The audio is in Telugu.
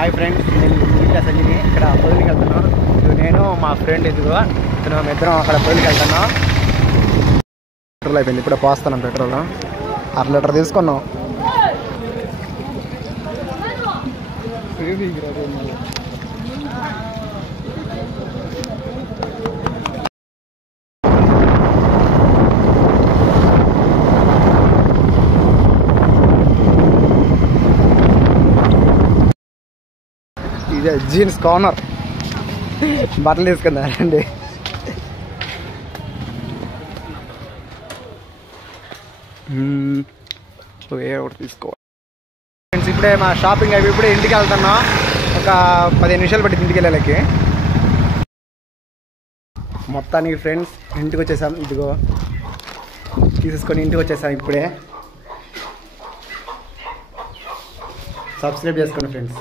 హాయ్ ఫ్రెండ్స్, నేను ఇంకా సంజీని ఇక్కడ పొలికి వెళ్తున్నాను. నేను మా ఫ్రెండ్ ఇదిగో ఇతను ఇద్దరం అక్కడ పొలికి వెళ్తున్నాం. పెట్రోల్ అయిపోయింది, ఇప్పుడే పోస్తున్నాం. పెట్రోల్ 1/2 లీటర్ తీసుకున్నాం. ఇదే జీన్స్ కార్నర్, బట్టలు తీసుకున్నారండి. ఒకటి తీసుకోవాలి ఫ్రెండ్స్. ఇప్పుడే మా షాపింగ్ అవి ఇప్పుడే ఇంటికి వెళ్తున్నాం. ఒక 15 నిమిషాలు పట్టింది ఇంటికి వెళ్ళాలకి. మొత్తానికి ఫ్రెండ్స్ ఇంటికి వచ్చేసాం. ఇదిగో తీసేసుకొని ఇంటికి వచ్చేసాం. ఇప్పుడే సబ్స్క్రైబ్ చేసుకోండి ఫ్రెండ్స్.